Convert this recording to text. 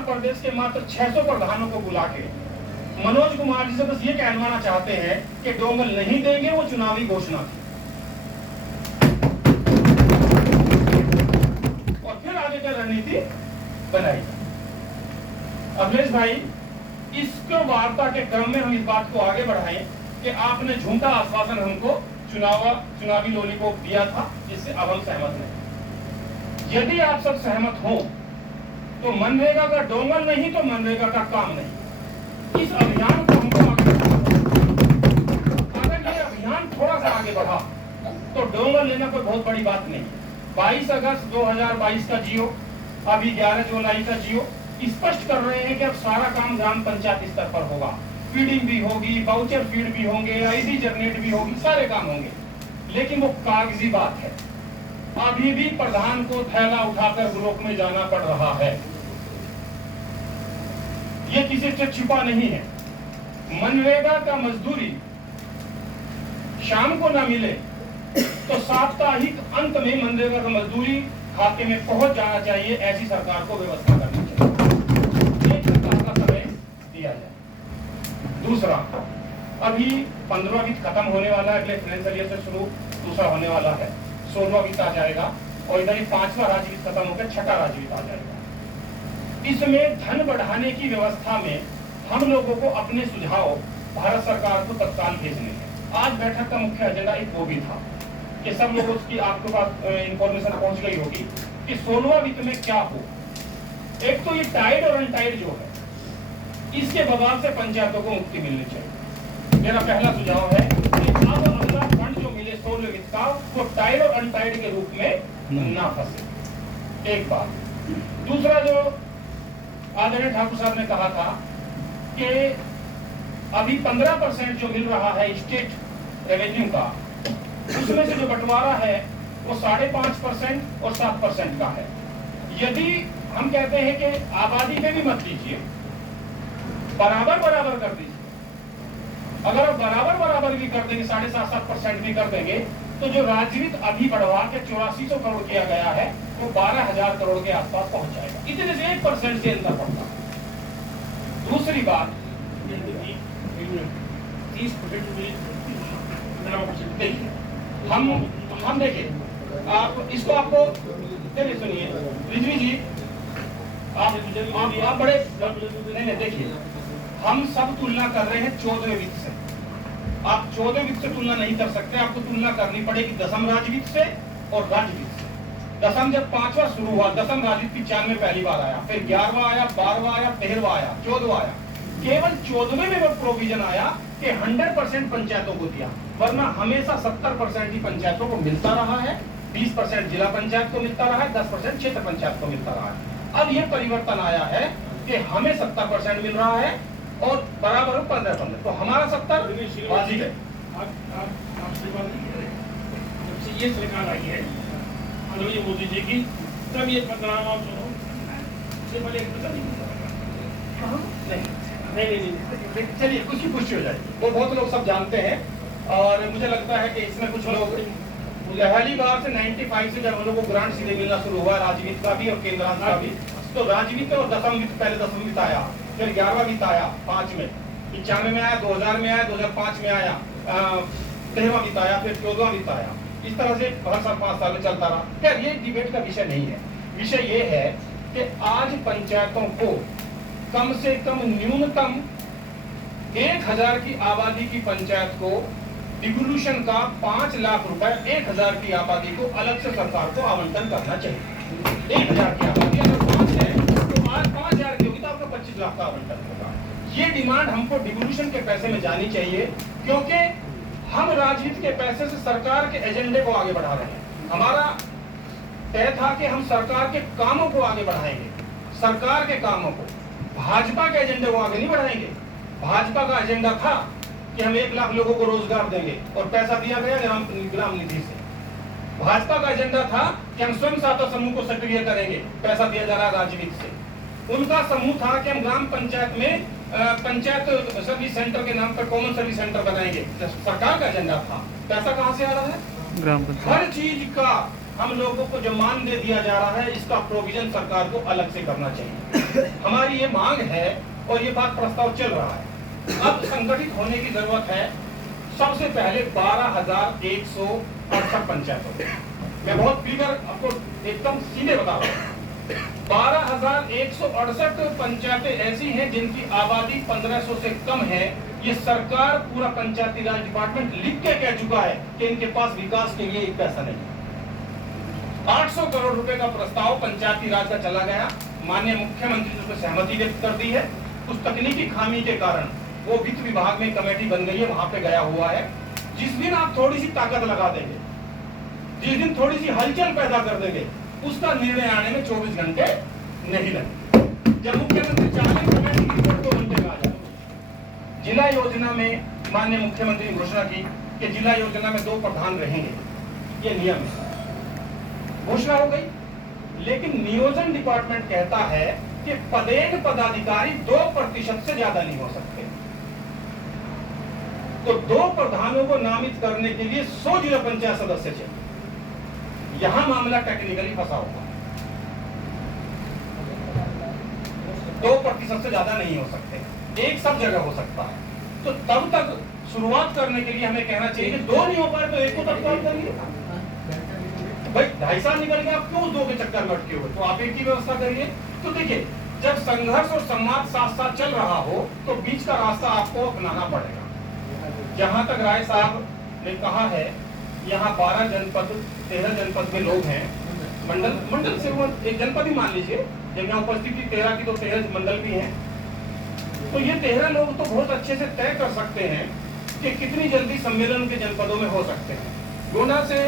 उत्तर प्रदेश के मात्र 600 प्रधानों को बुला के मनोज कुमार जी से बस ये कहलवाना चाहते हैं कि डोंगल नहीं देंगे, वो चुनावी घोषणा थी। और फिर आगे क्या रणनीति बनाई। अखिलेश भाई, इसको वार्ता के क्रम में हम इस बात को आगे बढ़ाएं कि आपने झूठा आश्वासन हमको चुनावी लॉलीपॉप दिया था, जिससे अब हम सहमत नहीं। यदि आप सब सहमत हो तो मनरेगा का डोंगल नहीं तो मनरेगा का काम नहीं। इस अभियान को हमको आगे बढ़ाना। अगर ये अभियान थोड़ा सा आगे बढ़ा तो डोंगल लेना कोई बहुत बड़ी बात नहीं। 22 अगस्त 2022 का जियो, अभी 11 जुलाई का जियो स्पष्ट कर रहे हैं कि अब सारा काम ग्राम पंचायत स्तर पर होगा। फीडिंग भी होगी, वाउचर फीड भी होंगे, आईडी जनरेट भी होगी, सारे काम होंगे। लेकिन वो कागजी बात है। अभी भी प्रधान को थैला उठाकर ब्लॉक में जाना पड़ रहा है। ये किसी से छिपा नहीं है। मनरेगा का मजदूरी शाम को ना मिले तो साप्ताहिक अंत में मनरेगा का मजदूरी खाते में पहुंच जाना चाहिए। ऐसी सरकार को व्यवस्था करनी चाहिए। एक सप्ताह का समय दिया जाए। दूसरा, अभी 15वां वित्त खत्म होने वाला है, अगले फाइनेंशियल ईयर से शुरू दूसरा होने वाला है। 16वां वित्त आ जाएगा और इधर ही 5वां राज्य वित्त खत्म होकर 6ठा राज्य वित्त आ जाएगा। इसमें धन बढ़ाने की व्यवस्था में हम लोगों को अपने सुझाव भारत सरकार को तत्काल भेजने हैं। आज बैठक का मुख्य एजेंडा एक वो भी था कि सब लोगों की आपके पास इंफॉर्मेशन पहुंच गई होगी कि 16वां वित्त में क्या हो। एक तो ये टाइड और अनटाइड जो है, इसके बवाल से पंचायतों को मुक्ति मिलनी चाहिए। मेरा पहला सुझाव है कि अब अगला फंड जो मिले 16वें वित्त का, वो टाइड और अनटाइड के रूप में ना फंसे। एक बात। दूसरा, जो आदरणीय ठाकुर साहब ने कहा था कि अभी 15% जो मिल रहा है स्टेट रेवेन्यू का, उसमें से जो बंटवारा है वो 5.5% और 7% का है। यदि हम कहते हैं कि आबादी पे भी मत लीजिए, बराबर बराबर कर दीजिए। अगर आप बराबर बराबर भी कर देंगे, 7.5-7% भी कर देंगे, तो जो राज्य वित्त अभी बढ़वा के 8400 करोड़ किया गया है, वो 12,000 करोड़ के आसपास पहुंच जाएगा। इतने से 1% से अंतर पड़ता है। दूसरी बात, 30% हम देखिए, आप इसको आपको सुनिए रिजवी जी, आप बड़े नहीं देखिए, हम सब तुलना कर रहे हैं 14वें वित्त से। आप 14वें वित्त से तुलना नहीं कर सकते, आपको तुलना करनी पड़ेगी दसम राज्य वित्त से और राज्य वित्त से। दसम जब 5वां शुरू हुआ, दसम राज्य वित्त 95 में पहली बार आया, फिर 11वां आया, 12वां आया, 13वां आया, 14वां आया। केवल 14वें में वो प्रोविजन आया कि 100% पंचायतों को दिया, वरना हमेशा 70% ही पंचायतों को मिलता रहा है, 20% जिला पंचायत को मिलता रहा है, 10% क्षेत्र पंचायत को मिलता रहा है। अब ये परिवर्तन आया है कि हमें 70% मिल रहा है और बराबर 15%। तो हमारा 70 वाजिब है। जब से ये सरकार आई है माननीय मोदी जी की, तब ये परिणाम आप सुनो, इससे पहले पता नहीं नहीं, चलिए कुछ की पुष्टि हो जाएगी, वो बहुत लोग सब जानते हैं। और मुझे लगता है कि इसमें कुछ लोग पहली बार से 95 से जब हम लोग को ग्रांट सीधे मिलना शुरू हुआ, राज्य वित्त का भी और केंद्रांश का भी, तो राज्य वित्त और दसम वित्त, पहले दसम वित्त आया, फिर 11वां वित्त आया 5 में, 95 में आया, 2000 में आया, 2005 में आया, 13वां वित्त आया, फिर 14वां वित्त आया। इस तरह से हर साल 5 साल में चलता रहा। खैर ये डिबेट का विषय नहीं है। विषय ये है कि आज पंचायतों को कम से कम न्यूनतम 1000 की आबादी की पंचायत को डिवोल्यूशन का 5 लाख रुपए 1000 की आबादी को अलग से सरकार को आवंटन करना चाहिए। 1000 की आबादी अगर 5 है तो आज 5000 की होगी तो आपको 25 लाख का आवंटन होगा। ये डिमांड हमको डिवोल्यूशन के पैसे में जानी चाहिए, क्योंकि हम राजनीति के पैसे से सरकार के एजेंडे को आगे बढ़ा रहे हैं। हमारा तय था कि हम सरकार के कामों को आगे बढ़ाएंगे, सरकार के कामों को, भाजपा के एजेंडे को आगे नहीं बढ़ाएंगे। भाजपा का एजेंडा था कि हम 1 लाख लोगों को रोजगार देंगे और पैसा दिया गया ग्राम निधि से। भाजपा का एजेंडा था कि हम स्वयं सहायता समूह को सक्रिय करेंगे, पैसा दिया जा रहा है राज्य वित्त से। उनका समूह था कि हम ग्राम पंचायत में पंचायत सर्विस सेंटर के नाम पर कॉमन सर्विस सेंटर बनाएंगे। सरकार का एजेंडा था। पैसा कहाँ से आ रहा है? ग्राम पंचायत। हर चीज का हम लोगों को जो मान दे दिया जा रहा है, इसका प्रोविजन सरकार को अलग से करना चाहिए। हमारी ये मांग है और ये बात प्रस्ताव चल रहा है। अब संगठित होने की जरूरत है। सबसे पहले 12,168 पंचायतों, मैं बहुत फिगर आपको एकदम सीधे बता रहा हूँ। 12,168 पंचायतें ऐसी हैं जिनकी आबादी 1500 से कम है। ये सरकार पूरा पंचायती राज डिपार्टमेंट लिख के कह चुका है कि इनके पास विकास के लिए एक पैसा नहीं है। 800 करोड़ रुपए का प्रस्ताव पंचायती राज का चला गया। माननीय मुख्यमंत्री ने उस पर सहमति व्यक्त कर दी है। उस तकनीकी खामी के कारण वो वित्त विभाग में कमेटी बन गई है, वहां पे गया हुआ है। जिस दिन आप थोड़ी सी ताकत लगा देंगे, जिस दिन थोड़ी सी हलचल पैदा कर देंगे, उसका निर्णय आने में 24 घंटे नहीं लगेंगे। जब मुख्यमंत्री चाहें कमेटी की रिपोर्ट 2 घंटे में आ जाएगी। जिला योजना में माननीय मुख्यमंत्री ने घोषणा की कि जिला योजना में 2 प्रधान रहेंगे, ये नियम है, घोषणा हो गई। लेकिन नियोजन डिपार्टमेंट कहता है कि पदेन पदाधिकारी 2% से ज्यादा नहीं हो सकते। तो 2 प्रधानों को नामित करने के लिए 100 जिला पंचायत सदस्य चाहिए। यहां मामला टेक्निकली फंसा होगा। 2% से ज्यादा नहीं हो सकते, एक सब जगह हो सकता है। तो तब तक शुरुआत करने के लिए हमें कहना चाहिए कि 2 नहीं हो पाए तो 1 को तत्काल करिए। भाई 2.5 साल निकल गया, आप क्यों 2 के चक्कर में अटके हुए? तो आप 1 की व्यवस्था करिए। तो देखिए, जब संघर्ष और संवाद साथ साथ चल रहा हो तो बीच का रास्ता आपको अपनाना पड़ेगा। जहां तक राय साहब ने कहा है, यहाँ 12 जनपद 13 जनपद में लोग हैं। मंडल से वो एक जनपद ही मान लीजिए, जब यहाँ उपस्थिति 13 की तो 13 मंडल भी हैं। तो ये 13 लोग तो बहुत अच्छे से तय कर सकते हैं कि कितनी जल्दी सम्मेलन के जनपदों में हो सकते हैं। गुना से